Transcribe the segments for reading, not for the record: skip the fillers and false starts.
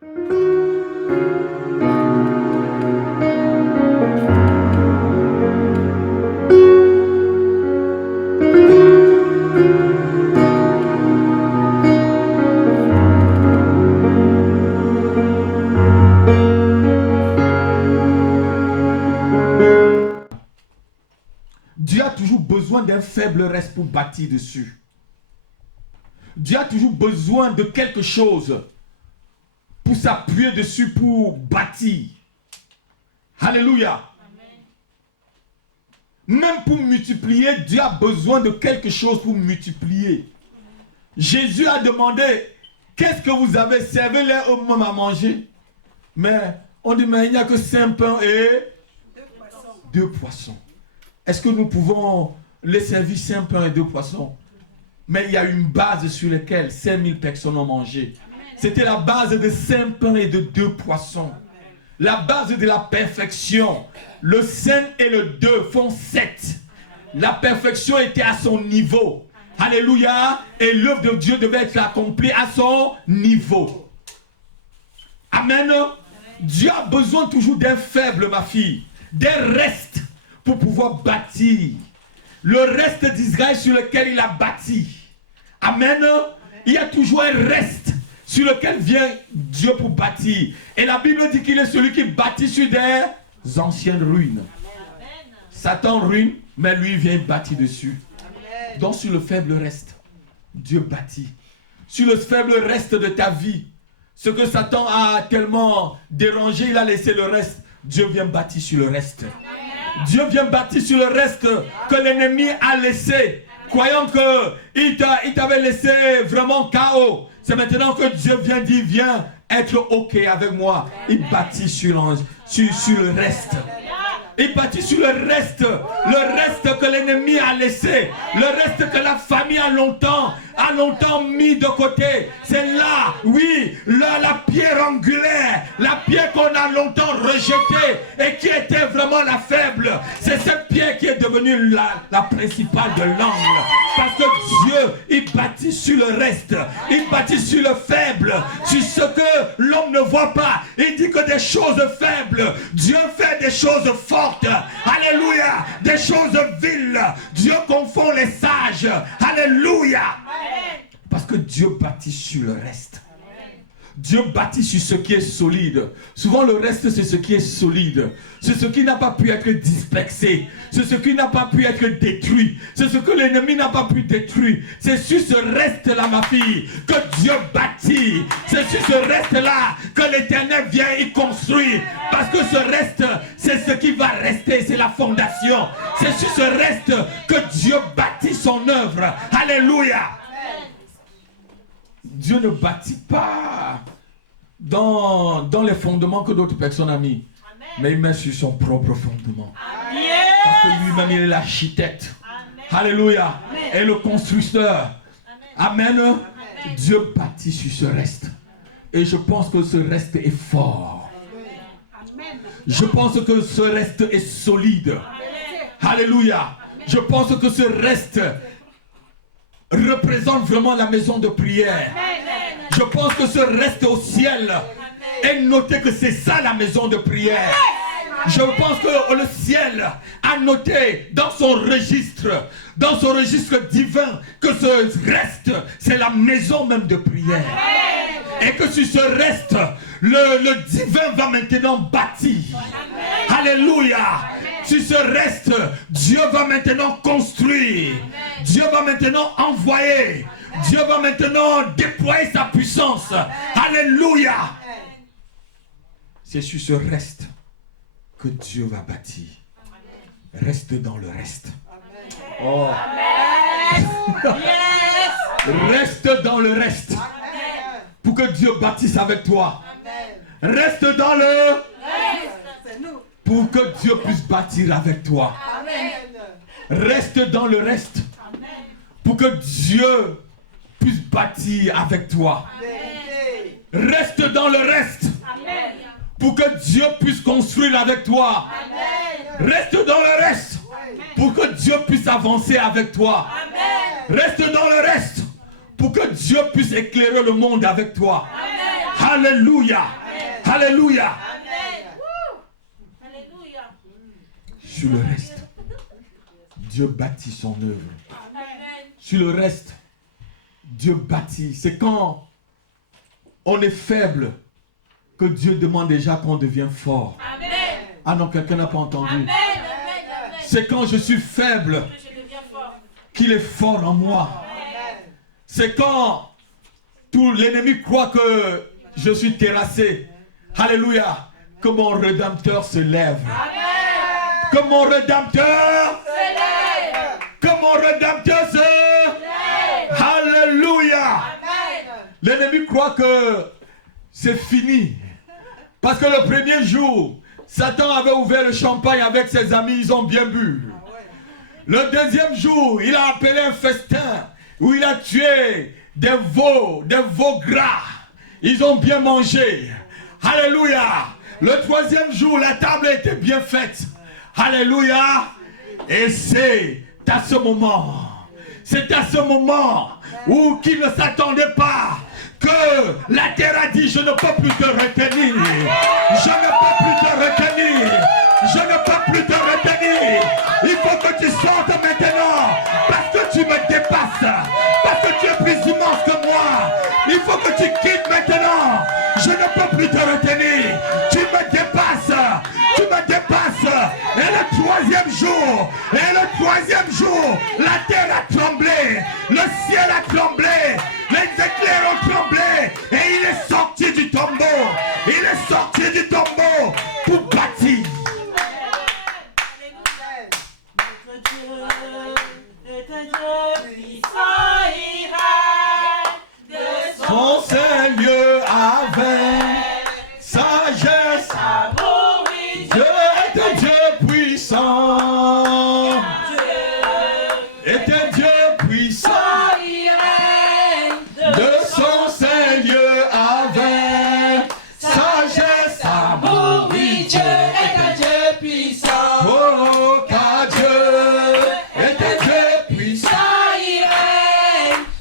Dieu a toujours besoin d'un faible reste pour bâtir dessus. Dieu a toujours besoin de quelque chose pour s'appuyer dessus, pour bâtir. Alléluia. Même pour multiplier, Dieu a besoin de quelque chose pour multiplier. Jésus a demandé, qu'est-ce que vous avez? Servez-les eux-mêmes à manger. Mais on dit, mais il n'y a que 5 pains et 2 poissons. Est-ce que nous pouvons les servir 5 pains et 2 poissons? Mais il y a une base sur laquelle 5000 personnes ont mangé. C'était la base de 5 pains et de 2 poissons. La base de la perfection. Le 5 et le 2 font 7. La perfection était à son niveau. Alléluia. Et l'œuvre de Dieu devait être accomplie à son niveau. Amen. Dieu a besoin toujours d'un faible, ma fille. D'un reste pour pouvoir bâtir. Le reste d'Israël sur lequel il a bâti. Amen. Il y a toujours un reste sur lequel vient Dieu pour bâtir. Et la Bible dit qu'il est celui qui bâtit sur des anciennes ruines. Amen. Satan ruine, mais lui vient bâtir dessus. Amen. Donc sur le faible reste, Dieu bâtit. Sur le faible reste de ta vie, ce que Satan a tellement dérangé, il a laissé le reste. Dieu vient bâtir sur le reste. Amen. Dieu vient bâtir sur le reste que l'ennemi a laissé. Croyant qu'il t'avait laissé vraiment chaos. C'est maintenant que Dieu vient dire, viens être OK avec moi. Il bâtit sur le reste. Il bâtit sur le reste que l'ennemi a laissé, le reste que la famille a longtemps mis de côté. C'est là, oui, la pierre angulaire, la pierre qu'on a longtemps rejetée et qui était vraiment la faible. C'est cette pierre qui est devenue la principale de l'angle. Parce que Dieu, il bâtit sur le reste, il bâtit sur le faible, sur ce que l'homme ne voit pas. Il dit que des choses faibles, Dieu fait des choses fortes. Alléluia. Des choses viles. Dieu confond les sages. Alléluia. Parce que Dieu bâtit sur le reste. Dieu bâtit sur ce qui est solide. Souvent le reste c'est ce qui est solide. C'est ce qui n'a pas pu être dispersé. C'est ce qui n'a pas pu être détruit. C'est ce que l'ennemi n'a pas pu détruire. C'est sur ce reste-là, ma fille, que Dieu bâtit. C'est sur ce reste-là que l'Éternel vient y construire. Parce que ce reste, c'est ce qui va rester. C'est la fondation. C'est sur ce reste que Dieu bâtit son œuvre. Alléluia. Dieu ne bâtit pas dans les fondements que d'autres personnes ont mis. Amen. Mais il met sur son propre fondement. Amen. Parce que lui-même, il est l'architecte. Alléluia. Et le constructeur. Amen. Amen. Dieu bâtit sur ce reste. Et je pense que ce reste est fort. Amen. Je pense que ce reste est solide. Amen. Alléluia. Amen. Je pense que ce reste représente vraiment la maison de prière. Amen. Je pense que ce reste au ciel est noté que c'est ça la maison de prière. Je pense que le ciel a noté dans son registre divin, que ce reste, c'est la maison même de prière. Et que sur ce reste, le divin va maintenant bâtir. Alléluia. Sur ce reste, Dieu va maintenant construire. Dieu va maintenant envoyer. Dieu va maintenant déployer sa puissance. Alléluia. C'est sur ce reste que Dieu va bâtir. Reste dans le reste. Oh. Reste dans le reste. Pour que Dieu bâtisse avec toi. Reste dans le reste. Pour que Dieu puisse bâtir avec toi. Reste dans le reste. Pour que Dieu puisse bâtir avec toi. Reste dans le reste. Pour que Dieu puisse construire avec toi. Reste dans le reste. Pour que Dieu puisse avancer avec toi. Reste dans le reste. Pour que Dieu puisse éclairer le monde avec toi. Alléluia. Alléluia. Sur le reste, Dieu bâtit son œuvre. Sur le reste, Dieu bâtit. C'est quand on est faible que Dieu demande déjà qu'on devient fort. Amen. Ah non, quelqu'un n'a pas entendu. Amen. C'est quand je suis faible qu'il est fort en moi. C'est quand tout l'ennemi croit que je suis terrassé. Alléluia. Que mon Rédempteur se lève. Amen. Que mon Rédempteur se lève. Que mon Rédempteur se lève. Alléluia. L'ennemi croit que c'est fini. Parce que le premier jour, Satan avait ouvert le champagne avec ses amis, ils ont bien bu. Le deuxième jour, il a appelé un festin où il a tué des veaux gras. Ils ont bien mangé. Alléluia. Le troisième jour, la table était bien faite. Alléluia. Et c'est à ce moment, où qu'il ne s'attendait pas, que la terre a dit, je ne peux plus te retenir. Je ne peux plus te retenir. Je ne peux plus te retenir. Il faut que tu sortes maintenant. Parce que tu me dépasses. Parce que tu es plus immense que moi. Il faut que tu quittes maintenant. Je ne peux plus te retenir. Tu me dépasses. Tu me dépasses. Et le troisième jour, la terre a tremblé. Le ciel a tremblé. Les éclairs ont tremblé. Et il est sorti du tombeau. Il est sorti du tombeau pour bâtir. Son Seigneur avait sagesse. Dieu est un Dieu puissant. Est un Dieu puissant. De son Seigneur avait sagesse. Amour, oui, Dieu est un Dieu puissant. Oh, car Dieu est un Dieu puissant.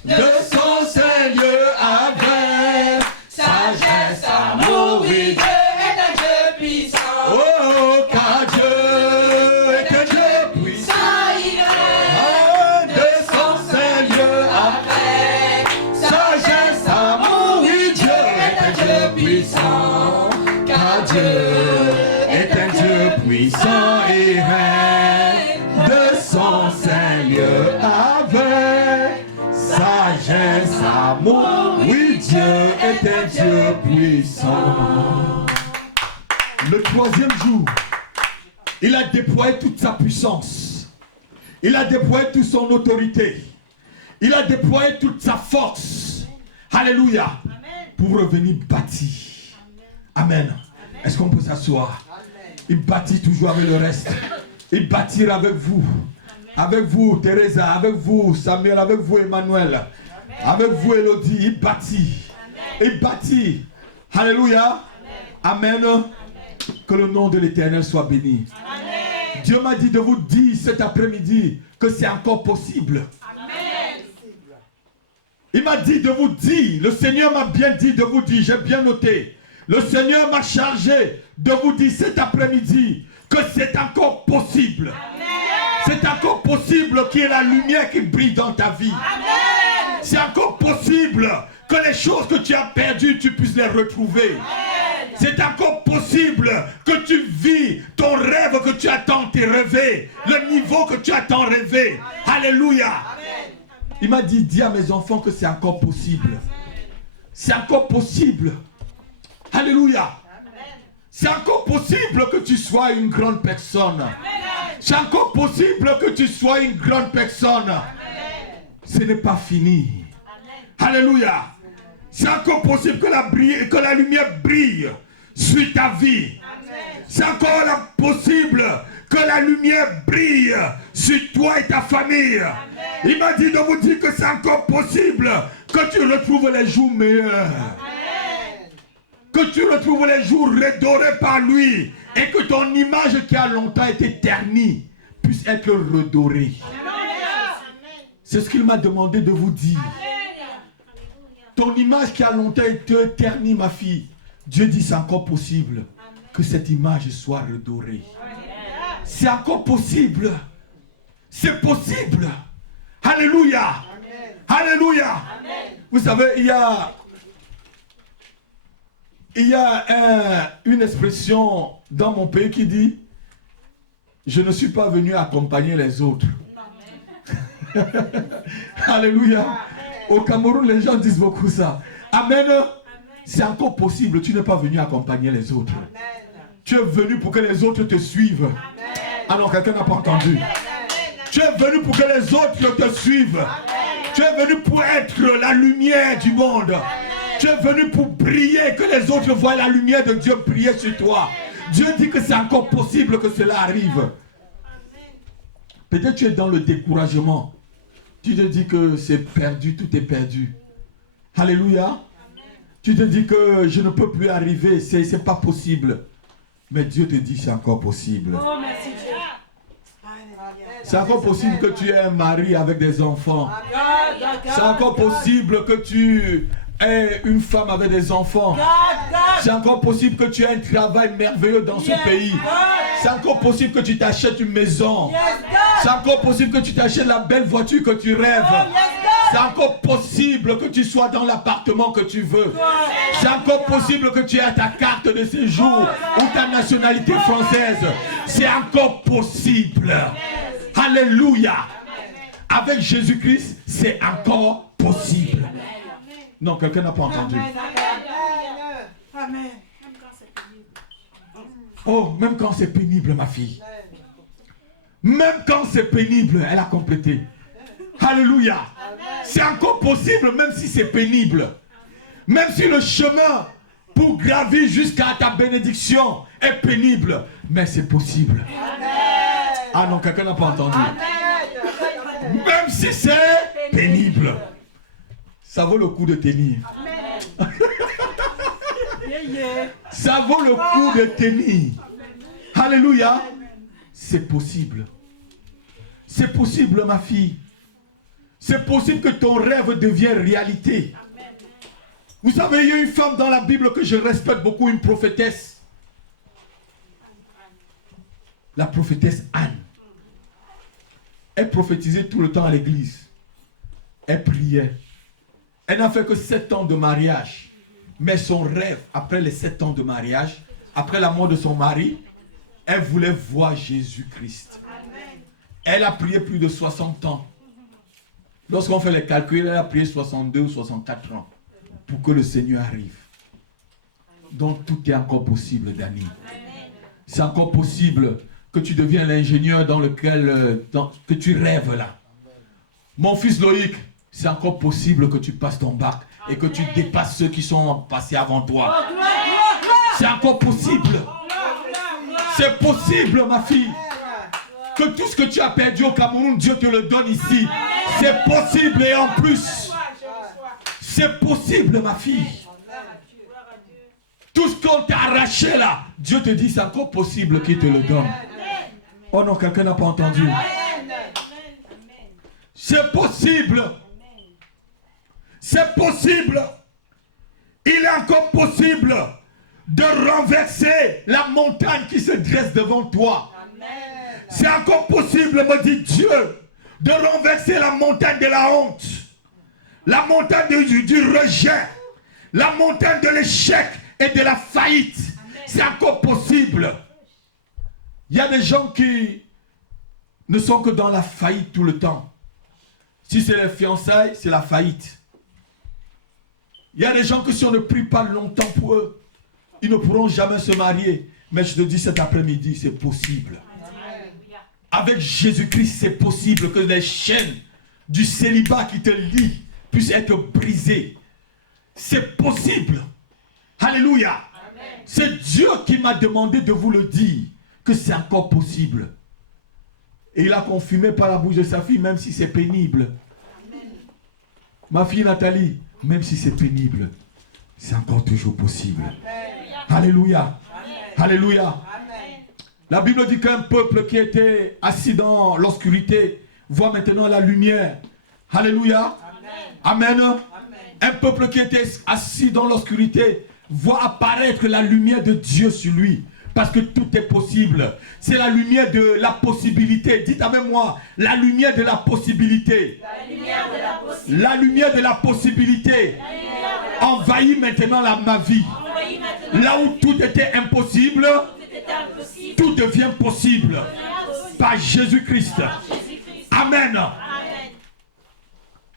De son Seigneur avait sagesse. Amour, oui, Dieu est un Dieu puissant. Oh, car Dieu est un Dieu puissant. De son Seigneur avait sagesse. Amour, oui, Dieu est un Dieu puissant. Car Dieu est un Dieu puissant et règne. De son Seigneur avait sagesse. Amour, oui, Dieu est un Dieu puissant. Le troisième jour, il a déployé toute sa puissance. Il a déployé toute son autorité. Il a déployé toute sa force. Alléluia. Pour revenir bâtir. Amen. Est-ce qu'on peut s'asseoir? Il bâtit toujours avec le reste. Il bâtira avec vous. Avec vous, Teresa. Avec vous, Samuel. Avec vous, Emmanuel. Avec vous, Elodie. Il bâtit. Il bâtit. Alléluia. Amen. Que le nom de l'Éternel soit béni. Amen. Dieu m'a dit de vous dire cet après-midi que c'est encore possible. Amen. Il m'a dit de vous dire, le Seigneur m'a bien dit de vous dire, j'ai bien noté. Le Seigneur m'a chargé de vous dire cet après-midi que c'est encore possible. C'est encore possible qu'il y ait la lumière qui brille dans ta vie. C'est encore possible que les choses que tu as perdues, tu puisses les retrouver. C'est encore possible que tu vis ton rêve que tu as tant rêvé, le niveau que tu as tant rêvé. Alléluia. Il m'a dit, dis à mes enfants que c'est encore possible. C'est encore possible. Alléluia. C'est encore possible que tu sois une grande personne. C'est encore possible que tu sois une grande personne. Ce n'est pas fini. Alléluia. C'est encore possible que la lumière brille sur ta vie. C'est encore possible que la lumière brille sur toi et ta famille. Il m'a dit de vous dire que c'est encore possible que tu retrouves les jours meilleurs. Que tu retrouves les jours redorés par lui et que ton image qui a longtemps été ternie puisse être redorée. C'est ce qu'il m'a demandé de vous dire. Ton ton image qui a longtemps été ternie, ma fille, Dieu dit c'est encore possible que cette image soit redorée. C'est encore possible. C'est possible. Alléluia. Alléluia. Vous savez, il y a une expression dans mon pays qui dit « Je ne suis pas venu accompagner les autres. » Alléluia. Au Cameroun, les gens disent beaucoup ça. Amen. C'est encore possible. Tu n'es pas venu accompagner les autres. Tu es venu pour que les autres te suivent. Ah non, quelqu'un n'a pas entendu. Tu es venu pour que les autres te suivent. Tu es venu pour être la lumière du monde. Tu es venu pour briller, que les autres voient la lumière de Dieu briller sur toi. Dieu dit que c'est encore possible que cela arrive. Peut-être tu es dans le découragement. Tu te dis que c'est perdu, tout est perdu. Alléluia. Tu te dis que je ne peux plus arriver, c'est pas possible. Mais Dieu te dit c'est encore possible. Oh, merci Dieu. C'est encore possible que tu aies un mari avec des enfants. C'est encore possible que tu aies une femme avec des enfants. C'est encore possible que tu aies un travail merveilleux dans ce pays. C'est encore possible que tu t'achètes une maison. C'est encore possible que tu t'achètes la belle voiture que tu rêves. C'est encore possible que tu sois dans l'appartement que tu veux. C'est encore possible que tu aies ta carte de séjour ou ta nationalité française. C'est encore possible. Alléluia. Avec Jésus-Christ, c'est encore possible. Non, quelqu'un n'a pas entendu. Amen. Oh, même quand c'est pénible, ma fille. Même quand c'est pénible, elle a complété. Alléluia. C'est encore possible, même si c'est pénible. Même si le chemin pour gravir jusqu'à ta bénédiction est pénible. Mais c'est possible. Ah non, quelqu'un n'a pas entendu. Même si c'est pénible. Ça vaut le coup de tenir. Ça vaut le coup de tenir. Alléluia. C'est possible. C'est possible, ma fille. C'est possible que ton rêve devienne réalité. Vous savez, il y a une femme dans la Bible que je respecte beaucoup, une prophétesse. La prophétesse Anne. Elle prophétisait tout le temps à l'église. Elle priait. Elle n'a fait que 7 ans de mariage. Mais son rêve, après les 7 ans de mariage, après la mort de son mari, elle voulait voir Jésus-Christ. Elle a prié plus de 60 ans. Lorsqu'on fait les calculs, elle a prié 62 ou 64 ans pour que le Seigneur arrive. Donc tout est encore possible, Dani. C'est encore possible que tu deviennes l'ingénieur dans lequel que tu rêves là. Mon fils Loïc, c'est encore possible que tu passes ton bac et que tu dépasses ceux qui sont passés avant toi. C'est encore possible. C'est possible, ma fille. Que tout ce que tu as perdu au Cameroun, Dieu te le donne ici. C'est possible et en plus, c'est possible, ma fille. Tout ce qu'on t'a arraché là, Dieu te dit c'est encore possible qu'il te le donne. Oh non, quelqu'un n'a pas entendu. C'est possible. C'est possible. Il est encore possible de renverser la montagne qui se dresse devant toi. C'est encore possible, me dit Dieu, de renverser la montagne de la honte, la montagne du rejet, la montagne de l'échec et de la faillite. C'est encore possible. Il y a des gens qui ne sont que dans la faillite tout le temps. Si c'est les fiançailles, c'est la faillite. Il y a des gens que si on ne prie pas longtemps pour eux, ils ne pourront jamais se marier. Mais je te dis cet après-midi, c'est possible. Avec Jésus-Christ, c'est possible que les chaînes du célibat qui te lient puissent être brisées. C'est possible. Alléluia. C'est Dieu qui m'a demandé de vous le dire, que c'est encore possible. Et il a confirmé par la bouche de sa fille, même si c'est pénible. Ma fille Nathalie, même si c'est pénible, c'est encore toujours possible. Alléluia. Alléluia. La Bible dit qu'un peuple qui était assis dans l'obscurité voit maintenant la lumière. Alléluia. Amen. Un peuple qui était assis dans l'obscurité voit apparaître la lumière de Dieu sur lui. Parce que tout est possible. C'est la lumière de la possibilité. Dites avec moi, la lumière de la possibilité. La lumière de la possibilité. La lumière de la possibilité envahit maintenant ma vie. Là où tout était impossible, tout devient possible. Par Jésus-Christ. Amen.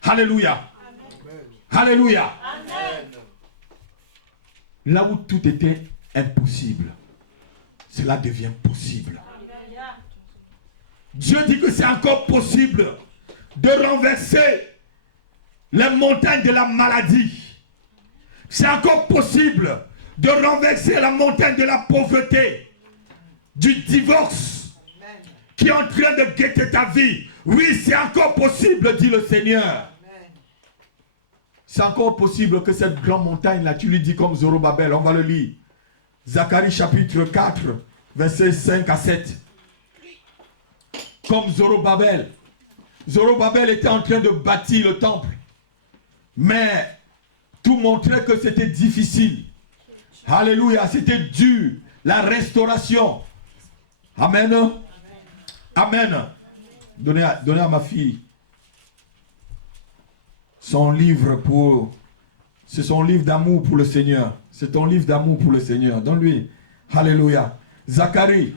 Alléluia. Alléluia. Là où tout était impossible, cela devient possible. Dieu dit que c'est encore possible de renverser les montagnes de la maladie. C'est encore possible de renverser la montagne de la pauvreté, du divorce qui est en train de guetter ta vie. Oui, c'est encore possible, dit le Seigneur. C'est encore possible que cette grande montagne-là, tu lui dis comme Zorobabel, on va le lire. Zacharie chapitre 4, versets 5 à 7. Comme Zorobabel. Zorobabel était en train de bâtir le temple. Mais tout montrait que c'était difficile. Alléluia, c'était dur. La restauration. Amen. Amen. Donnez à ma fille son livre pour... C'est son livre d'amour pour le Seigneur. C'est ton livre d'amour pour le Seigneur. Donne-lui. Alléluia. Zacharie.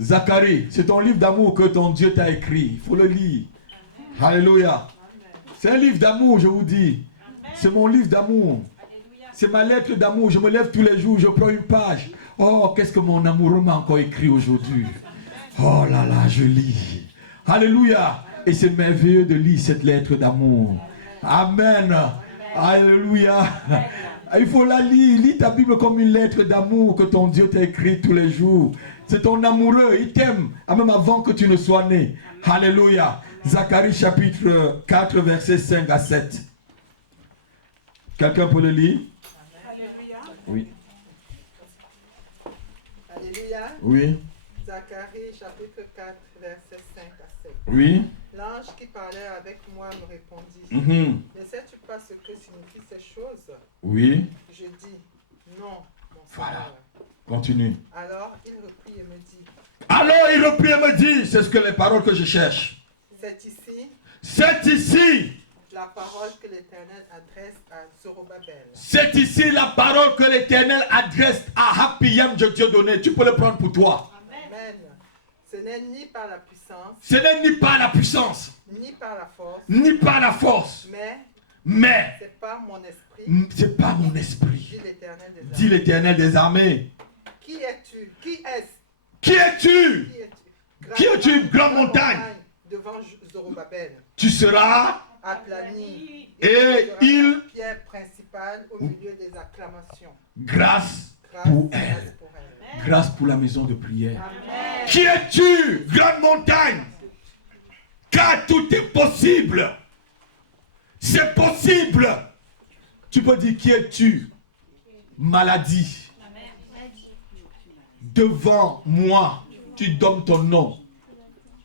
Zacharie, c'est ton livre d'amour que ton Dieu t'a écrit. Il faut le lire. Alléluia. C'est un livre d'amour, je vous dis. C'est mon livre d'amour. C'est ma lettre d'amour. Je me lève tous les jours, je prends une page. Oh, qu'est-ce que mon amoureux m'a encore écrit aujourd'hui. Oh là là, je lis. Alléluia. Et c'est merveilleux de lire cette lettre d'amour. Amen. Alléluia. Il faut la lire. Lis ta Bible comme une lettre d'amour que ton Dieu t'a écrit tous les jours. C'est ton amoureux. Il t'aime même avant que tu ne sois né. Alléluia. Zacharie chapitre 4 versets 5 à 7. Quelqu'un peut le lire? Alléluia. Oui. Alléluia. Oui. Zacharie chapitre 4 versets 5 à 7. Oui. L'ange qui parlait avec moi me répondit. Ne sais-tu pas ce que signifient ces choses? Oui. Je dis, non, mon Voilà. Seigneur. Continue. Alors il reprit et me dit. Alors il reprit et me dit, c'est ce que les paroles que je cherche. C'est ici. C'est ici. La parole que l'Éternel adresse à Zorobabel. C'est ici la parole que l'Éternel adresse à Happyam de Dieu donné. Tu peux le prendre pour toi. Amen. Ce n'est ni par la puissance. Ce n'est ni par la puissance. Ni par la force. Ni par la force. Mais c'est pas mon esprit. C'est pas mon esprit. Dit l'Éternel des armées. Dit l'Éternel des armées. Qui es-tu? Qui est-ce? Qui es-tu? Qui es-tu, grande montagne? Devant Zorobabel. Tu seras aplani. Et il. Pierre principale au milieu des acclamations. Grâce pour elle. Grâce pour la maison de prière. Amen. Qui es-tu, grande montagne? Car tout est possible. C'est possible. Tu peux dire qui es-tu? Maladie. Devant moi, tu donnes ton nom.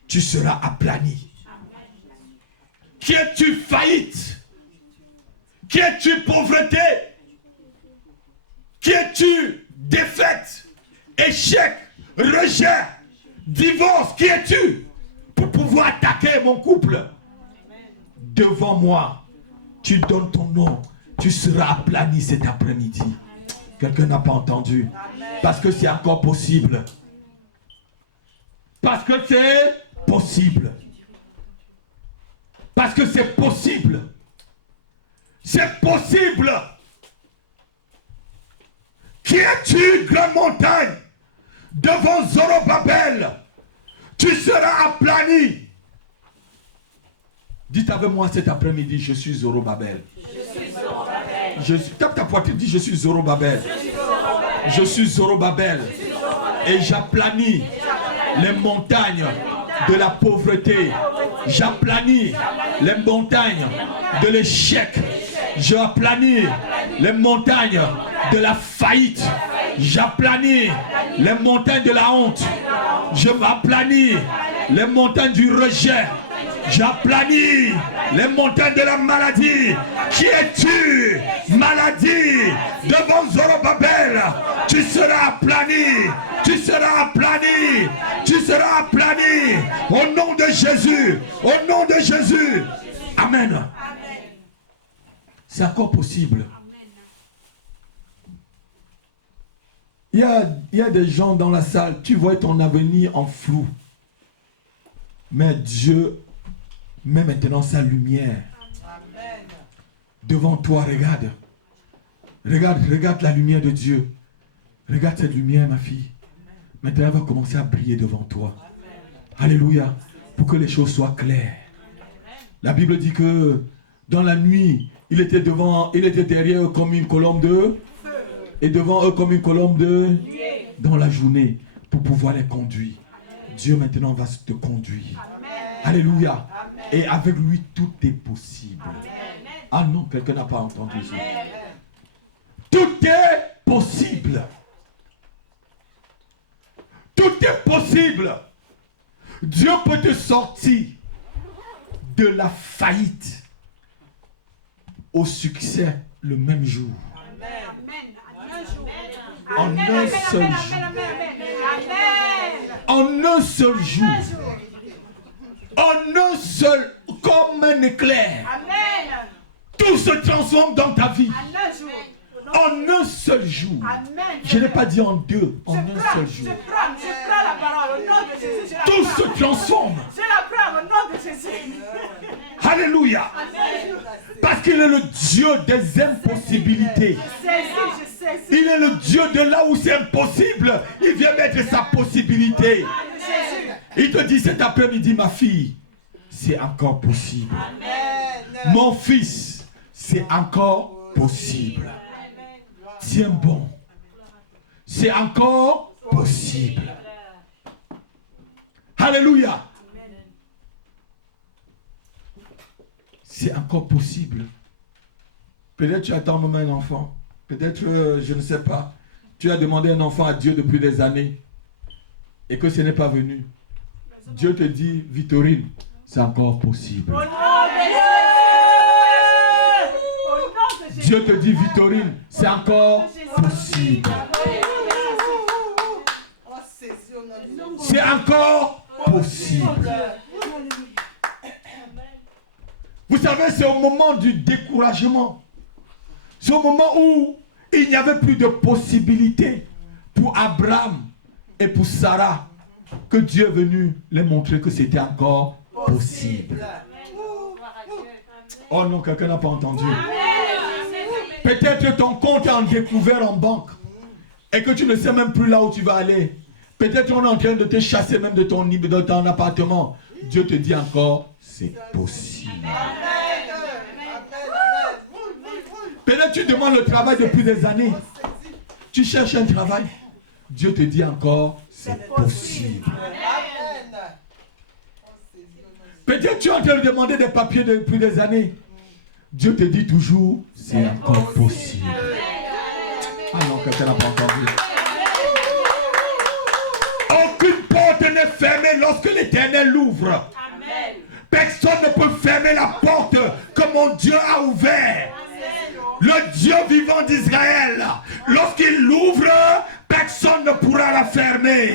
Tu seras aplani. Qui es-tu, faillite? Qui es-tu, pauvreté? Qui es-tu, défaite, échec, rejet, divorce? Qui es-tu pour pouvoir attaquer mon couple? Devant moi, tu donnes ton nom. Tu seras aplani cet après-midi. Quelqu'un n'a pas entendu? Parce que c'est encore possible. Parce que c'est possible. Parce que c'est possible. C'est possible. Qui es-tu, grande montagne? Devant Zorobabel, tu seras aplani. Dites avec moi cet après-midi, je suis Zorobabel. Je suis Zorobabel. Tape ta poitrine, dis je suis Zorobabel. Je suis Zorobabel. Et j'aplanis les montagnes de la pauvreté. J'aplanis les montagnes de l'échec. J'aplanis les montagnes de la faillite. J'aplanis les montagnes de la honte. Je m'aplanis les montagnes du rejet. J'aplanis les montagnes de la maladie. Qui es-tu, maladie? Devant Zorobabel, tu seras aplani. Tu seras aplani. Tu seras aplani. Au nom de Jésus. Au nom de Jésus. Amen. C'est encore possible. Il y a des gens dans la salle, tu vois ton avenir en flou. Mais Dieu met maintenant sa lumière. Amen. Devant toi, regarde. Regarde la lumière de Dieu. Regarde cette lumière, ma fille. Maintenant, elle va commencer à briller devant toi. Amen. Alléluia. Pour que les choses soient claires. La Bible dit que dans la nuit, il était derrière eux comme une colombe de feu. Et devant eux comme une colombe de nuit. Dans la journée, pour pouvoir les conduire. Amen. Dieu maintenant va te conduire. Amen. Alléluia. Amen. Et avec lui, tout est possible. Amen. Ah non, quelqu'un n'a pas entendu ça. Tout est possible. Tout est possible. Dieu peut te sortir de la faillite au succès le même jour. En un seul jour. En un seul jour. En un seul, comme un éclair. Tout se transforme dans ta vie. En un seul jour. Je n'ai pas dit en deux, en un seul jour. Je prends la parole au nom de Jésus. Tout se transforme. Je la prends au nom de Jésus. Alléluia. Parce qu'il est le Dieu des impossibilités. Il est le Dieu de là où c'est impossible. Il vient mettre sa possibilité. Il te dit cet après-midi, ma fille, c'est encore possible. Mon fils, c'est encore possible. Tiens bon. C'est encore possible. Alléluia. C'est encore possible. Peut-être tu attends même un enfant. Peut-être, je ne sais pas. Tu as demandé un enfant à Dieu depuis des années. Et que ce n'est pas venu. Dieu te dit, Victorine, c'est encore possible. Dieu te dit, Victorine, c'est encore possible. C'est encore possible. Vous savez, c'est au moment du découragement. C'est au moment où il n'y avait plus de possibilité pour Abraham et pour Sarah que Dieu est venu les montrer que c'était encore possible. Oh non, quelqu'un n'a pas entendu. Peut-être ton compte est en découvert en banque et que tu ne sais même plus là où tu vas aller. Peut-être on est en train de te chasser même de ton appartement. Dieu te dit encore, c'est possible. Peut-être tu demandes le travail depuis des années. Tu cherches un travail. Dieu te dit encore, c'est possible. Peut-être tu es en train de demander des papiers depuis des années. Dieu te dit toujours, c'est encore possible. Ah non, quelqu'un n'a pas entendu. Aucune porte n'est fermée lorsque l'Éternel l'ouvre. Personne ne peut fermer la porte que mon Dieu a ouverte. Le Dieu vivant d'Israël, lorsqu'il l'ouvre, personne ne pourra la fermer.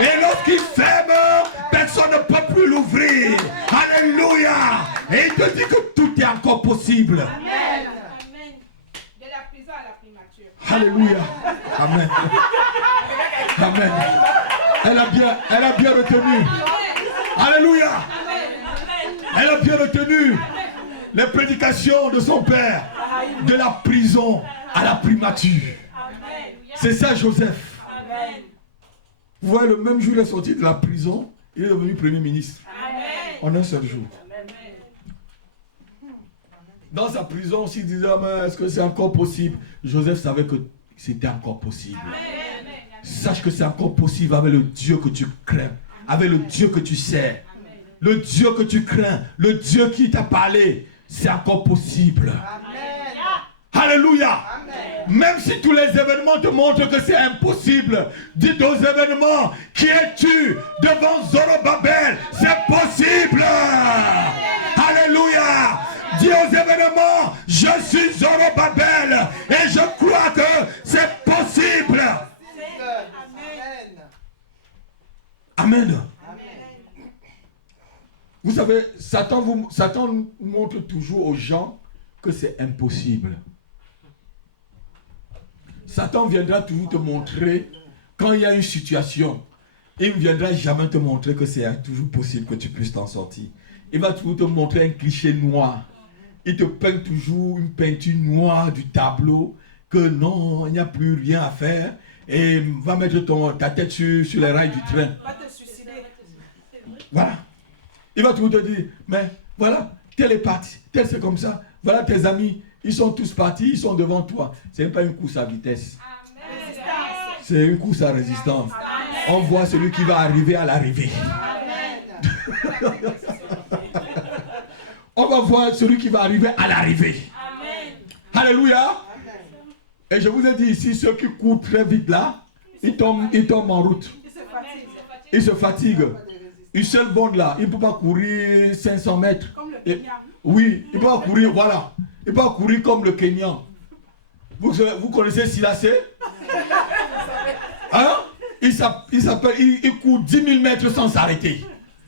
Et lorsqu'il ferme, personne ne peut plus l'ouvrir. Alléluia. Et il te dit que tout est encore possible. Amen. De la prison à la primature. Alléluia. Amen. Amen. Elle a bien retenu. Alléluia. Elle a bien retenu les prédications de son père. De la prison à la primature. C'est ça Joseph. Amen. Vous voyez, le même jour il est sorti de la prison, il est devenu premier ministre. Amen. En un seul jour. Amen. Dans sa prison, s'il disait, mais est-ce que c'est encore possible? Joseph savait que c'était encore possible. Amen. Sache que c'est encore possible avec le Dieu que tu crains, avec le Dieu que tu sers, le Dieu que tu crains, le Dieu qui t'a parlé, c'est encore possible. Amen. Alléluia. Amen. Même si tous les événements te montrent que c'est impossible, dites aux événements, qui es-tu devant Zorobabel? C'est possible. Alléluia. Dis aux événements, je suis Zorobabel et je crois que c'est possible. Amen. Vous savez, Satan montre toujours aux gens que c'est impossible. Satan viendra toujours te montrer, quand il y a une situation, il ne viendra jamais te montrer que c'est toujours possible que tu puisses t'en sortir. Il va toujours te montrer un cliché noir. Il te peint toujours une peinture noire du tableau, que non, il n'y a plus rien à faire, et va mettre ta tête sur les rails du train. Va te suicider. Voilà. Il va toujours te dire, mais voilà, tel est parti, tel c'est comme ça. Voilà tes amis, ils sont tous partis, ils sont devant toi. Ce n'est pas une course à vitesse. C'est une course à résistance. On voit celui qui va arriver à l'arrivée. On va voir celui qui va arriver à l'arrivée. Alléluia. Et je vous ai dit ici, ceux qui courent très vite là, ils tombent en route. Ils se fatiguent. Une seule bonde là, il ne peut pas courir 500 mètres. Oui, il ne peut pas courir, voilà. Il ne peut pas courir comme le Kenyan. Vous connaissez Silasé? Hein? Il court 10 000 mètres sans s'arrêter.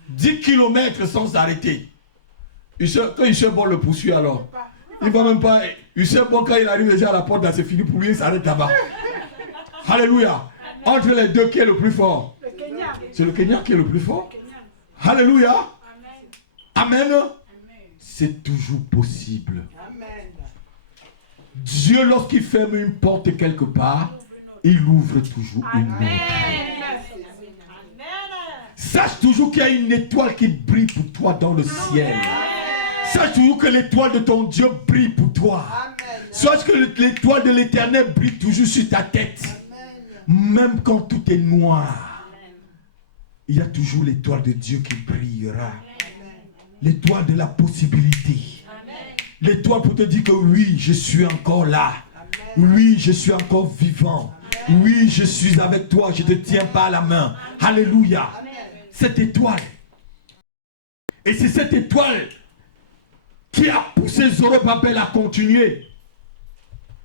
10 km sans s'arrêter. Quand Usain Bolt le poursuit alors, il ne va même pas. Usain Bolt, quand il arrive déjà à la porte, c'est fini pour lui, il s'arrête là-bas. Alléluia. Entre les deux, qui est le plus fort? C'est le Kenya qui est le plus fort. Alléluia. Amen. C'est toujours possible. Dieu, lorsqu'il ferme une porte quelque part, il ouvre toujours une autre. Sache toujours qu'il y a une étoile qui brille pour toi dans le ciel. Sache toujours que l'étoile de ton Dieu brille pour toi. Sache que l'étoile de l'Éternel brille toujours sur ta tête. Même quand tout est noir, il y a toujours l'étoile de Dieu qui brillera. L'étoile de la possibilité. L'étoile pour te dire que oui, je suis encore là. Oui, je suis encore vivant. Oui, je suis avec toi, je ne te tiens pas à la main. Alléluia. Cette étoile. Et c'est cette étoile qui a poussé Zorobabel à continuer.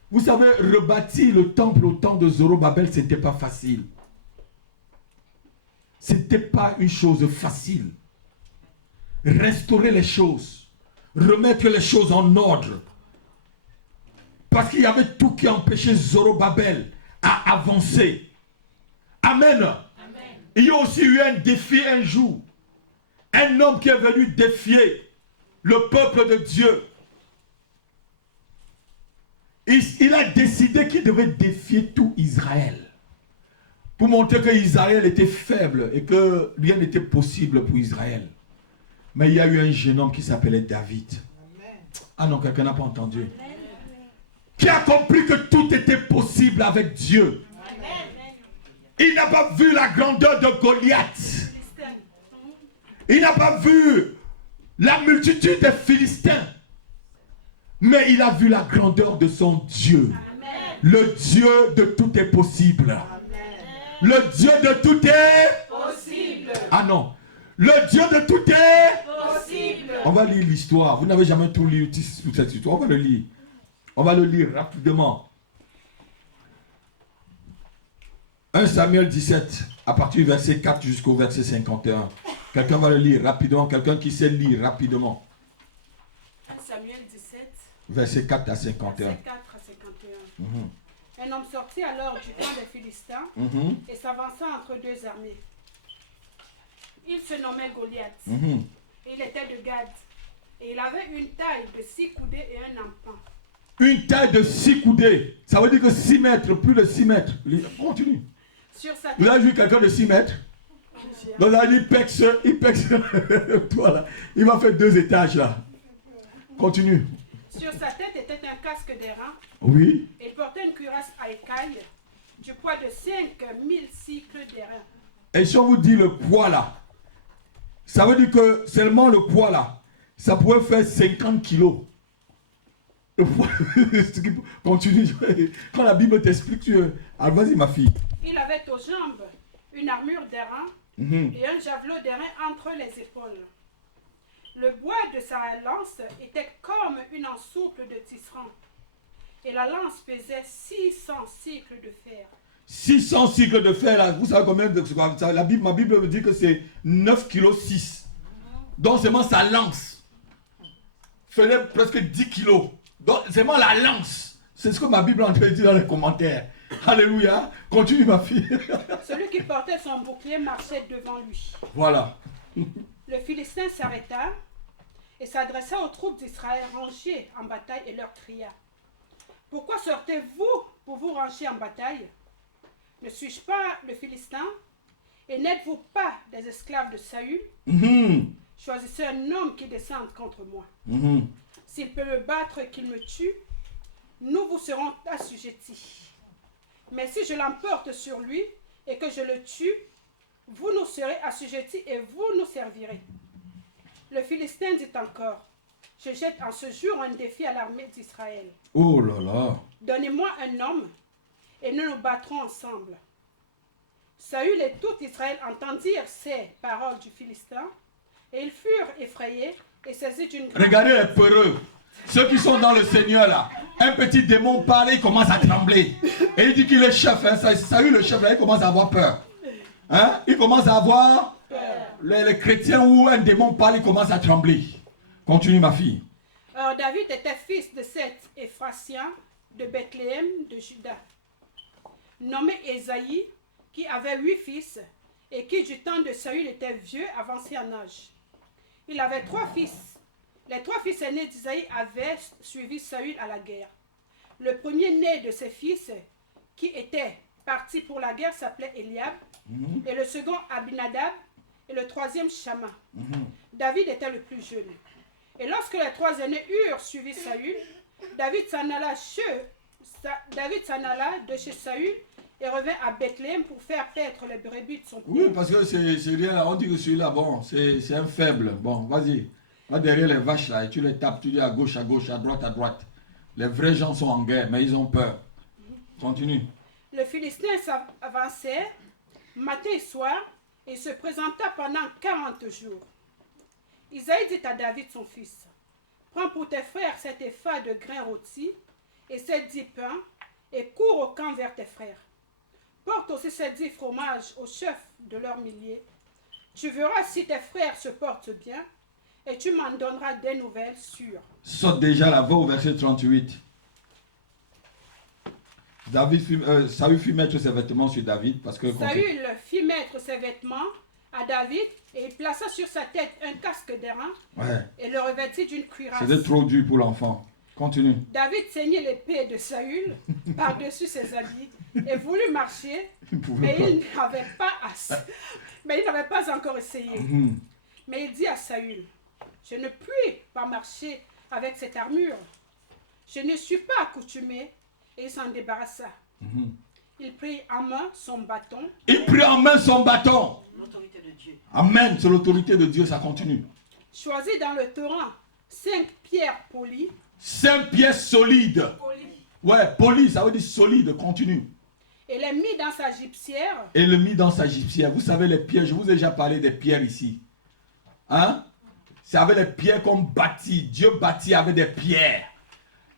Vous savez, rebâtir le temple au temps de Zorobabel, ce n'était pas facile. Ce n'était pas une chose facile. Restaurer les choses, remettre les choses en ordre. Parce qu'il y avait tout qui empêchait Zorobabel à avancer. Amen. Amen. Il y a aussi eu un défi un jour. Un homme qui est venu défier le peuple de Dieu. Il a décidé qu'il devait défier tout Israël. Pour montrer que Israël était faible et que rien n'était possible pour Israël. Mais il y a eu un jeune homme qui s'appelait David. Ah non, quelqu'un n'a pas entendu. Qui a compris que tout était possible avec Dieu. Il n'a pas vu la grandeur de Goliath. Il n'a pas vu la multitude des Philistins. Mais il a vu la grandeur de son Dieu. Le Dieu de tout est possible. Le Dieu de tout est possible. Ah non. Le Dieu de tout est possible. On va lire l'histoire. Vous n'avez jamais tout lu cette histoire. On va le lire. On va le lire rapidement. 1 Samuel 17, à partir du verset 4 jusqu'au verset 51. Quelqu'un va le lire rapidement. Quelqu'un qui sait lire rapidement. 1 Samuel 17, verset 4 à 51. verset 4 à 51. Un homme sortit alors du camp des Philistins et s'avança entre deux armées. Il se nommait Goliath. Il était de Gad. Et il avait une taille de 6 coudées et un empan. Une taille de 6 coudées. Ça veut dire que 6 mètres, plus de 6 mètres. Continue. Sur sa tête, Vous avez vu quelqu'un de 6 mètres? Donc là, il pexe toi là. Il va faire 2 étages là. Continue. sur sa tête était un casque d'airain. Oui. Il portait une cuirasse à écailles du poids de 5000 cycles d'airain. Et si on vous dit le poids là, ça veut dire que seulement le poids là, ça pouvait faire 50 kilos. Continue. Quand la Bible t'explique, ah, vas-y ma fille. Il avait aux jambes une armure d'airain et un javelot d'airain entre les épaules. Le bois de sa lance était comme une ensouple de tisserand. Et la lance pesait 600 cycles de fer. 600 cycles de fer, là, vous savez combien de... ma Bible me dit que c'est 9,6 kg. Donc seulement sa lance faisait presque 10 kg. Donc seulement la lance. C'est ce que ma Bible est en train de dire dans les commentaires. Alléluia. Continue ma fille. Celui qui portait son bouclier marchait devant lui. Voilà. Le Philistin s'arrêta et s'adressa aux troupes d'Israël rangées en bataille et leur cria: Pourquoi sortez-vous pour vous ranger en bataille? Ne suis-je pas le Philistin? Et n'êtes-vous pas des esclaves de Saül? Choisissez un homme qui descende contre moi. S'il peut me battre, qu'il me tue, nous vous serons assujettis. Mais si je l'emporte sur lui et que je le tue, vous nous serez assujettis et vous nous servirez. Le Philistin dit encore: Je jette en ce jour un défi à l'armée d'Israël. Oh là là. Donnez-moi un homme et nous nous battrons ensemble. Saül et tout Israël entendirent ces paroles du Philistin et ils furent effrayés et saisis d'une grande... Regardez les peureux. Ceux qui sont dans le Seigneur là. Un petit démon parle, il commence à trembler. Et il dit qu'il est chef. Hein. Saül le chef là, il commence à avoir peur. Hein? Il commence à avoir les chrétiens où un démon parle, il commence à trembler. Continue ma fille. Alors David était fils de Seth Éphratien de Bethléem de Juda, nommé Ésaïe, qui avait 8 fils et qui du temps de Saül était vieux, avancé en âge. Il avait 3 fils. Les 3 fils aînés d'Isaïe avaient suivi Saül à la guerre. Le premier-né de ses fils, qui était parti pour la guerre, s'appelait Eliab, et le second Abinadab, et le troisième Shama. David était le plus jeune. Et lorsque les 3 aînés eurent suivi Saül, David s'en alla de chez Saül et revint à Bethléem pour faire paître les brebis de son père. Oui, parce que c'est rien là. On dit que celui-là, bon, c'est un faible. Bon, vas-y. Va derrière les vaches là et tu les tapes, tu dis à gauche, à droite, à droite. Les vrais gens sont en guerre, mais ils ont peur. Continue. Le Philistin s'avançait matin et soir et se présenta pendant 40 jours. Isaïe dit à David son fils: Prends pour tes frères cet épha de grains rôtis et ces 10 pains et cours au camp vers tes frères. Porte aussi ces 10 fromages au chef de leurs milliers. Tu verras si tes frères se portent bien et tu m'en donneras des nouvelles sûres. Saute déjà là-bas au verset 38. Saül fit mettre ses vêtements sur David parce que... Saül fit mettre ses vêtements à David et il plaça sur sa tête un casque d'airain et le revêtit d'une cuirasse. C'était trop dur pour l'enfant. Continue. David ceignit l'épée de Saül par-dessus ses habits et voulut marcher, mais il n'avait pas encore essayé. Mais il dit à Saül: Je ne puis pas marcher avec cette armure. Je ne suis pas accoutumé. Et il s'en débarrassa. Il prit en main son bâton. L'autorité de Dieu. Amen. C'est l'autorité de Dieu, ça continue. Choisit dans le torrent 5 pierres polies. 5 pierres solides. Ouais, polies, ça veut dire solide. Continue. Et les mit dans sa gypsière. Vous savez les pierres, je vous ai déjà parlé des pierres ici. Hein? C'est avec les pierres qu'on bâtit. Dieu bâtit avec des pierres.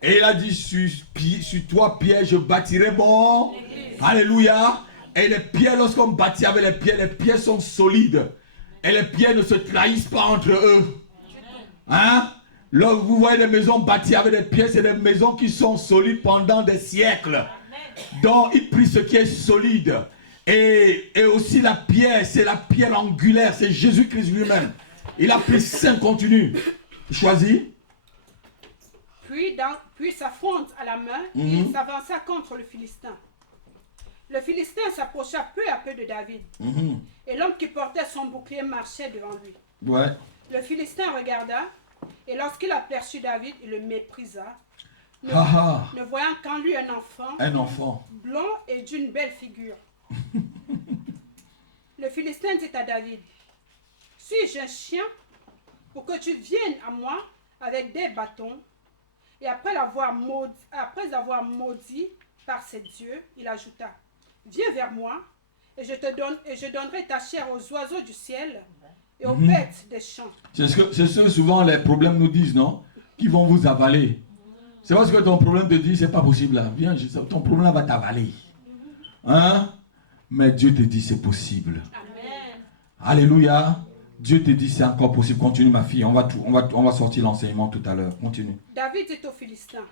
Et il a dit, sur toi, Pierre, je bâtirai mon... Alléluia. Et les pierres, lorsqu'on bâtit avec les pierres sont solides. Et les pierres ne se trahissent pas entre eux. Hein? Lorsque vous voyez des maisons bâties avec des pierres, c'est des maisons qui sont solides pendant des siècles. Donc, il prit ce qui est solide. Et aussi la pierre, c'est la pierre angulaire, c'est Jésus-Christ lui-même. Il a pris 5 continues. Choisis. Puis sa fronde à la main, il s'avança contre le Philistin. Le Philistin s'approcha peu à peu de David. Et l'homme qui portait son bouclier marchait devant lui. Ouais. Le Philistin regarda, et lorsqu'il aperçut David, il le méprisa, ne voyant qu'en lui un enfant, blond et d'une belle figure. Le Philistin dit à David: Suis-je un chien pour que tu viennes à moi avec des bâtons? Et après avoir maudit par ses dieux, il ajouta, viens vers moi, et je donnerai ta chair aux oiseaux du ciel et aux bêtes des champs. C'est ce que souvent les problèmes nous disent, non? Qui vont vous avaler. C'est parce que ton problème te dit, c'est pas possible là. Viens, ton problème va t'avaler. Hein? Mais Dieu te dit, c'est possible. Amen. Alléluia. Dieu te dit, c'est encore possible. Continue ma fille. On va sortir l'enseignement tout à l'heure. Continue. David dit aux Philistins,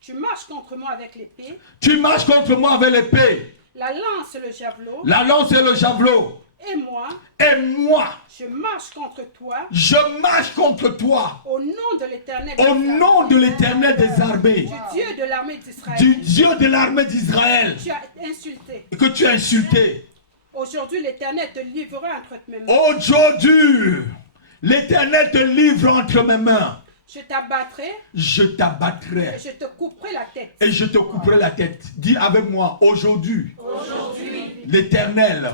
tu marches contre moi avec l'épée. Tu marches contre moi avec l'épée. La lance et le javelot. La lance et le javelot. Et moi, je marche contre toi. Je marche contre toi. Au nom de l'Éternel. Au nom de l'Éternel des armées. Du Dieu de l'armée d'Israël. Du Dieu de l'armée d'Israël. Tu as insulté. Que tu as insulté. Aujourd'hui, l'Éternel te livrera entre mes mains. Aujourd'hui, l'Éternel te livre entre mes mains. Je t'abattrai. Je t'abattrai. Et je te couperai la tête. Et je te couperai la tête. Dis avec moi, aujourd'hui, l'Éternel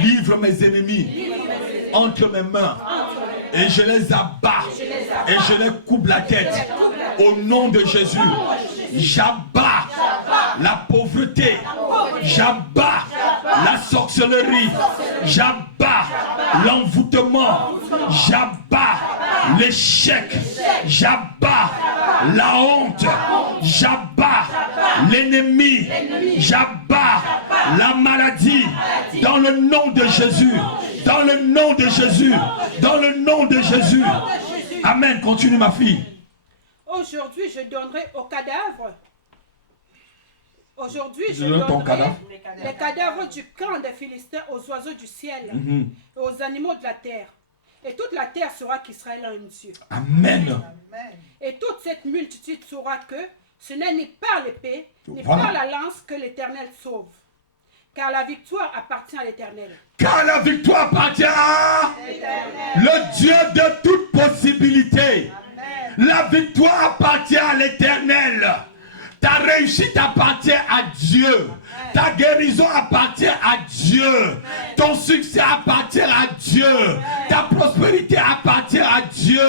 livre mes ennemis entre mes mains. Et je les abats. Et je les coupe la tête. Au nom de Jésus. J'abats la pauvreté. J'abats la sorcellerie. J'abats l'envoûtement. J'abats l'échec. J'abats la honte. J'abats l'ennemi. J'abats la maladie. Dans le nom de Jésus. Dans le nom de Jésus. Dans le nom de Jésus. Amen. Continue ma fille. Aujourd'hui, je donnerai aux cadavres. Aujourd'hui, je donnerai donnerai les cadavres du camp des Philistins aux oiseaux du ciel et aux animaux de la terre. Et toute la terre saura qu'Israël a un Dieu. Amen. Et toute cette multitude saura que ce n'est ni par l'épée, ni par la lance que l'Éternel sauve. Car la victoire appartient à l'Éternel. Car la victoire appartient à le Dieu de toute possibilité. La victoire appartient à l'Éternel. Ta réussite appartient à Dieu. Ta guérison appartient à Dieu. Ton succès appartient à Dieu. Ta prospérité appartient à Dieu.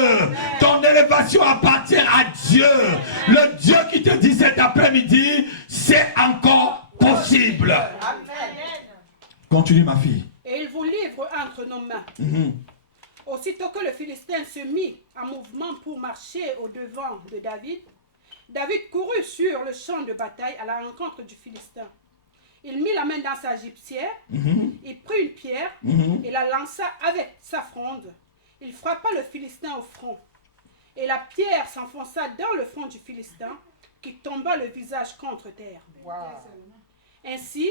Ton élévation appartient à Dieu. Le Dieu qui te dit cet après-midi, c'est encore possible. Continue ma fille. Et il vous livre entre nos mains. Aussitôt que le Philistin se mit en mouvement pour marcher au devant de David, David courut sur le champ de bataille à la rencontre du Philistin. Il mit la main dans sa gibecière, il prit une pierre et la lança avec sa fronde. Il frappa le Philistin au front. Et la pierre s'enfonça dans le front du Philistin, qui tomba le visage contre terre. Ainsi,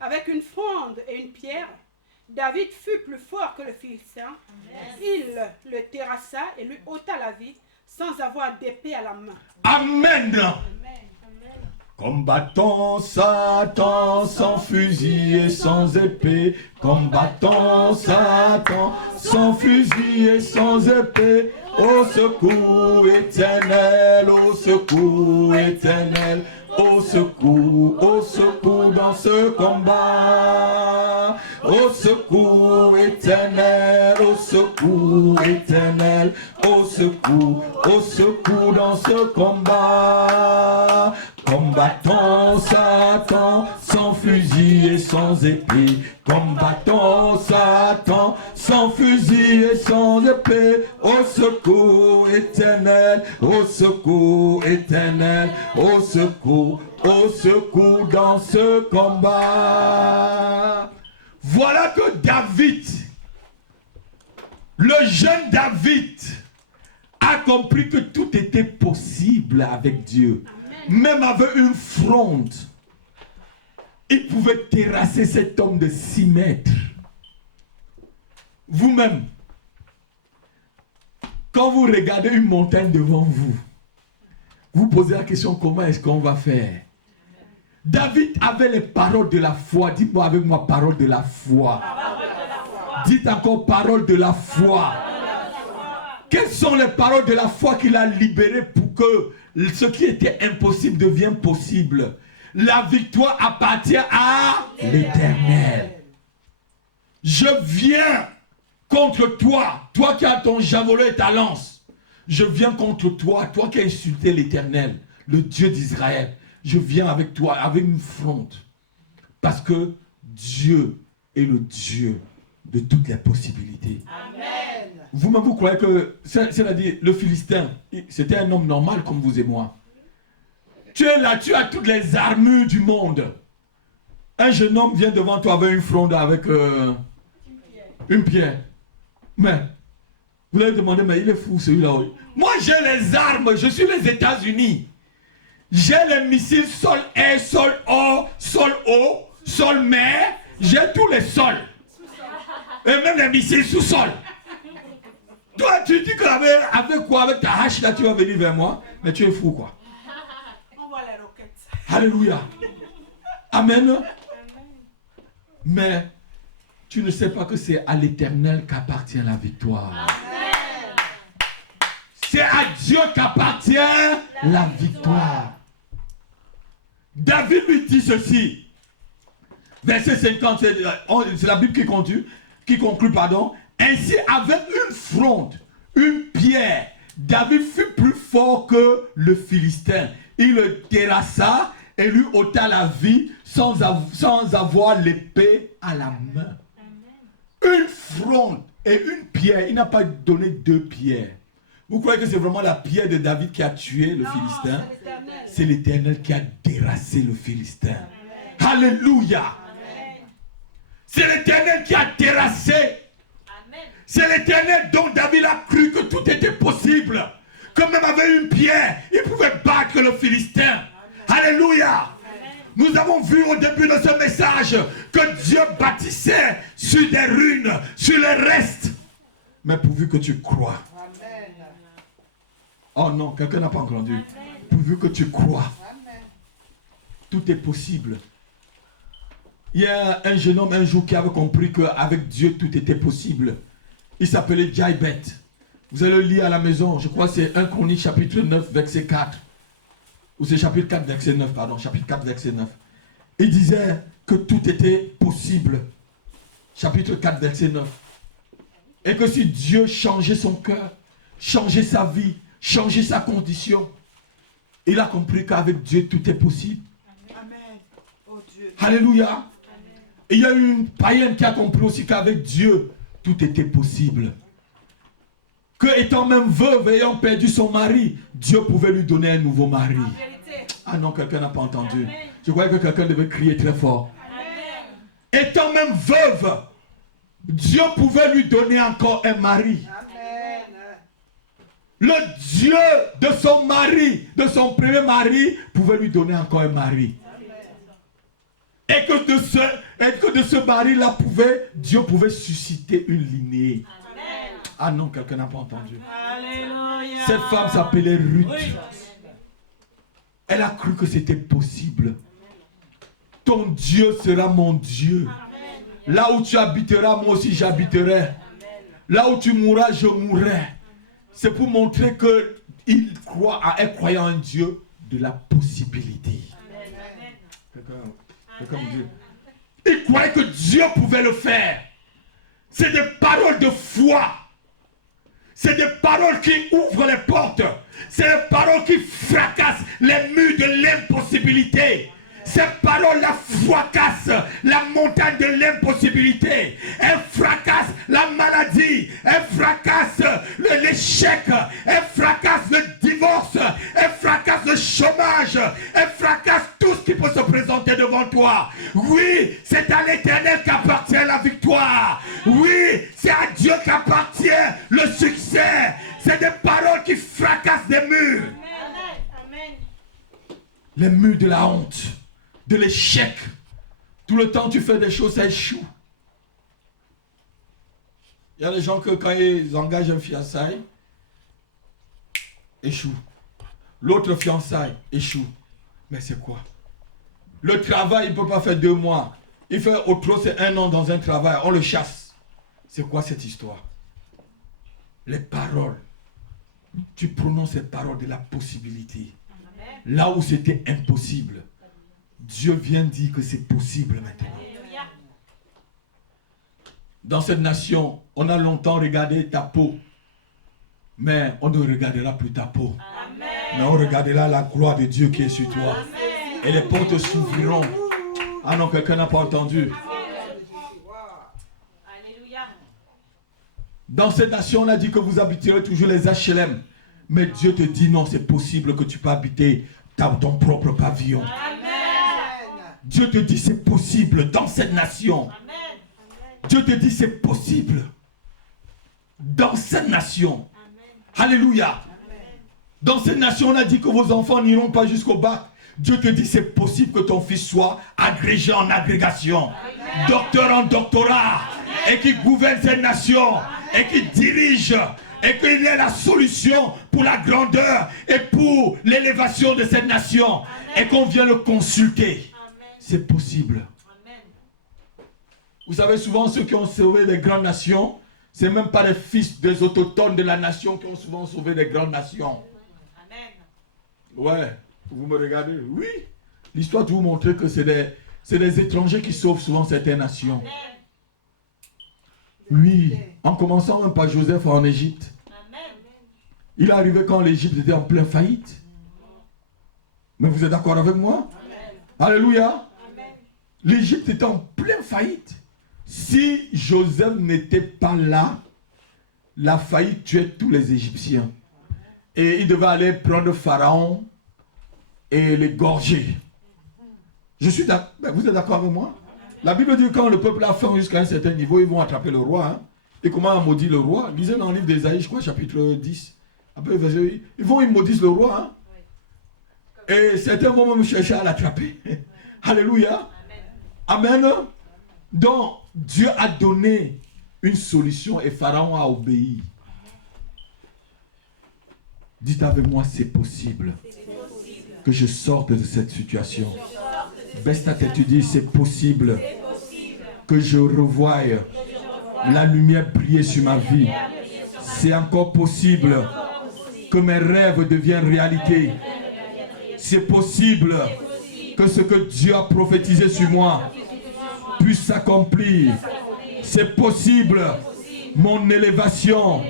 avec une fronde et une pierre, David fut plus fort que le Philistin. Il le terrassa et lui ôta la vie sans avoir d'épée à la main. Amen. Combattons Satan sans fusil et sans épée. Combattons Satan sans fusil et sans épée. Au secours éternel, au secours éternel. Au secours dans ce combat. Au secours éternel, au secours éternel. Au secours dans ce combat. Combattons Satan sans fusil et sans épée. Combattons Satan sans fusil et sans épée. Au secours éternel, au secours éternel. Au secours dans ce combat. Voilà que David, le jeune David, a compris que tout était possible avec Dieu. Même avec une fronde, il pouvait terrasser cet homme de 6 mètres. Vous-même, quand vous regardez une montagne devant vous, vous posez la question, comment est-ce qu'on va faire? David avait les paroles de la foi. Dites-moi avec moi, paroles de la foi. Dites encore, paroles de la foi. Quelles sont les paroles de la foi qu'il a libérées pour que ce qui était impossible devienne possible? La victoire appartient à l'Éternel. Je viens contre toi, toi qui as ton javelot et ta lance. je viens contre toi, toi qui as insulté l'Éternel, le Dieu d'Israël. Je viens avec toi, avec une fronde. Parce que Dieu est le Dieu de toutes les possibilités. Amen. Vous-même, vous croyez que, c'est-à-dire, le Philistin, c'était un homme normal comme vous et moi. Tu es là, tu as toutes les armures du monde. Un jeune homme vient devant toi avec une fronde, avec une pierre. Mais, vous allez demander, mais il est fou celui-là. Moi, j'ai les armes, je suis les États-Unis. J'ai les missiles sol-air, sol-eau, sol-eau, sol-mer. J'ai tous les sols. Et même les missiles sous-sol. Toi, tu dis qu'avec quoi, avec ta hache là, tu vas venir vers moi. Mais tu es fou, quoi. On voit les roquettes. Alléluia. Amen. Mais tu ne sais pas que c'est à l'Éternel qu'appartient la victoire. Amen. C'est à Dieu qu'appartient la victoire. David lui dit ceci. Verset 50, c'est la Bible qui conclut, pardon. Ainsi, avec une fronde, une pierre, David fut plus fort que le Philistin. Il le terrassa et lui ôta la vie sans avoir l'épée à la main. Une fronde et une pierre. Il n'a pas donné deux pierres. Vous croyez que c'est vraiment la pierre de David qui a tué le Philistin? C'est l'Éternel qui a terrassé le Philistin. Amen. Alléluia. Amen. C'est l'Éternel qui a terrassé. Amen. C'est l'Éternel dont David a cru que tout était possible. Que même avec une pierre, il pouvait battre le Philistin. Amen. Alléluia. Amen. Nous avons vu au début de ce message que Dieu bâtissait sur des ruines, sur les restes. Mais pourvu que tu crois. Amen. Oh non, quelqu'un n'a pas entendu. Amen. Pourvu que tu crois. Amen. Tout est possible. Il y a un jeune homme un jour qui avait compris qu'avec Dieu tout était possible. Il s'appelait Jaibet. Vous allez le lire à la maison. Je crois que c'est 1 Chronique chapitre 9 verset 4. Ou c'est chapitre 4 verset 9, pardon. Chapitre 4 verset 9. Il disait que tout était possible. Chapitre 4 verset 9. Et que si Dieu changeait son cœur, changeait sa vie, changeait sa condition, il a compris qu'avec Dieu tout est possible. Amen. Oh Dieu. Alléluia. Amen. Et il y a eu une païenne qui a compris aussi qu'avec Dieu tout était possible. Que étant même veuve, ayant perdu son mari, Dieu pouvait lui donner un nouveau mari. Ah non, quelqu'un n'a pas entendu. Amen. Je croyais que quelqu'un devait crier très fort. Amen. Étant même veuve, Dieu pouvait lui donner encore un mari. Amen. Le Dieu de son mari, de son premier mari, pouvait lui donner encore un mari. Amen. Et que de ce mari-là, Dieu pouvait susciter une lignée. Amen. Ah non, quelqu'un n'a pas entendu. Alléluia. Cette femme s'appelait Ruth. Oui. Elle a cru que c'était possible. Ton Dieu sera mon Dieu. Amen. Là où tu habiteras, moi aussi j'habiterai. Amen. Là où tu mourras, je mourrai. C'est pour montrer qu'il croit à un croyant en Dieu de la possibilité. Quelqu'un me dit. Il croyait que Dieu pouvait le faire. C'est des paroles de foi. C'est des paroles qui ouvrent les portes. C'est des paroles qui fracassent les murs de l'impossibilité. Ces paroles-là fracassent la montagne de l'impossibilité. Elles fracassent la maladie. Elles fracassent l'échec. Elles fracassent le divorce. Elles fracassent le chômage. Elles fracassent tout ce qui peut se présenter devant toi. Oui, c'est à l'Éternel qu'appartient la victoire. Oui, c'est à Dieu qu'appartient le succès. C'est des paroles qui fracassent des murs. Amen. Les murs de la honte. De l'échec. Tout le temps tu fais des choses, ça échoue. Il y a des gens que quand ils engagent un fiançailles, échoue. L'autre fiançaille échoue. Mais c'est quoi? Le travail, il ne peut pas faire 2 mois. Il fait au trop, c'est 1 an dans un travail. On le chasse. C'est quoi cette histoire? Les paroles. Tu prononces ces paroles de la possibilité. Amen. Là où c'était impossible. Dieu vient dire que c'est possible maintenant. Alléluia. Dans cette nation, on a longtemps regardé ta peau. Mais on ne regardera plus ta peau. Amen. Mais on regardera la gloire de Dieu qui est sur toi. Amen. Et les portes s'ouvriront. Ah non, quelqu'un n'a pas entendu. Alléluia. Dans cette nation, on a dit que vous habiterez toujours les HLM. Mais Dieu te dit non, c'est possible que tu peux habiter ton propre pavillon. Amen. Dieu te dit c'est possible dans cette nation. Amen. Dieu te dit c'est possible dans cette nation. Alléluia. Dans cette nation, on a dit que vos enfants n'iront pas jusqu'au bac. Dieu te dit c'est possible que ton fils soit agrégé en agrégation, docteur en doctorat, et qu'il gouverne cette nation, et qu'il dirige, et qu'il ait la solution pour la grandeur et pour l'élévation de cette nation, et qu'on vienne le consulter. C'est possible. Vous savez, souvent ceux qui ont sauvé les grandes nations, c'est même pas les fils des autochtones de la nation qui ont souvent sauvé les grandes nations. Ouais, vous me regardez? Oui. L'histoire de vous montrer que c'est des étrangers qui sauvent souvent certaines nations. Oui, en commençant même par Joseph en Égypte. Il est arrivé quand l'Égypte était en pleine faillite. Mais vous êtes d'accord avec moi? Alléluia. L'Égypte était en pleine faillite. Si Joseph n'était pas là, la faillite tuait tous les Égyptiens. Et il devait aller prendre Pharaon et l'égorger. Je suis d'accord. Vous êtes d'accord avec moi? La Bible dit que quand le peuple a faim jusqu'à un certain niveau, ils vont attraper le roi. Hein? Et comment a maudit le roi? Lisez dans le livre d'Ésaïe, je crois, chapitre 10. Après, ils maudissent le roi. Hein? Et certains vont même chercher à l'attraper. Alléluia. Amen. Donc, Dieu a donné une solution et Pharaon a obéi. Dites avec moi, c'est possible que je sorte de cette situation. Baisse ta tête, tu dis, c'est possible que je revoie la lumière briller sur ma vie. C'est encore possible que mes rêves deviennent réalité. C'est possible que ce que Dieu a prophétisé sur moi puisse s'accomplir. C'est possible mon élévation.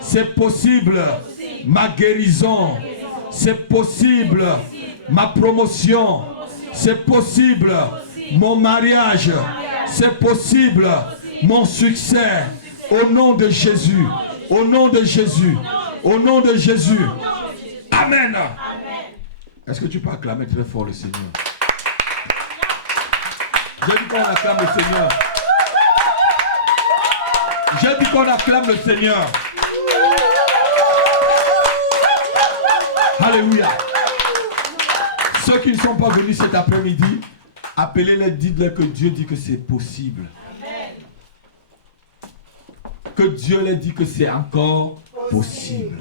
C'est possible ma guérison. C'est possible ma promotion. C'est possible mon mariage. C'est possible mon succès. Au nom de Jésus. Au nom de Jésus. Au nom de Jésus. Amen. Est-ce que tu peux acclamer très fort le Seigneur? J'ai dit qu'on acclame le Seigneur. J'ai dit qu'on acclame le Seigneur. Alléluia. Ceux qui ne sont pas venus cet après-midi, appelez-les, dites-leur que Dieu dit que c'est possible. Que Dieu leur dit que c'est encore possible.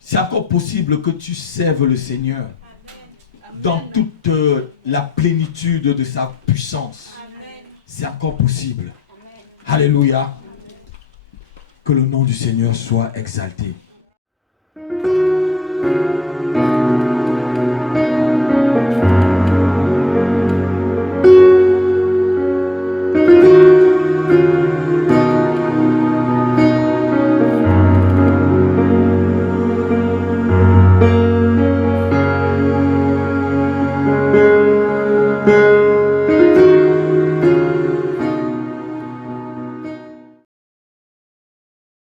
C'est encore possible que tu serves le Seigneur dans toute la plénitude de sa puissance. C'est encore possible. Alléluia. Que le nom du Seigneur soit exalté.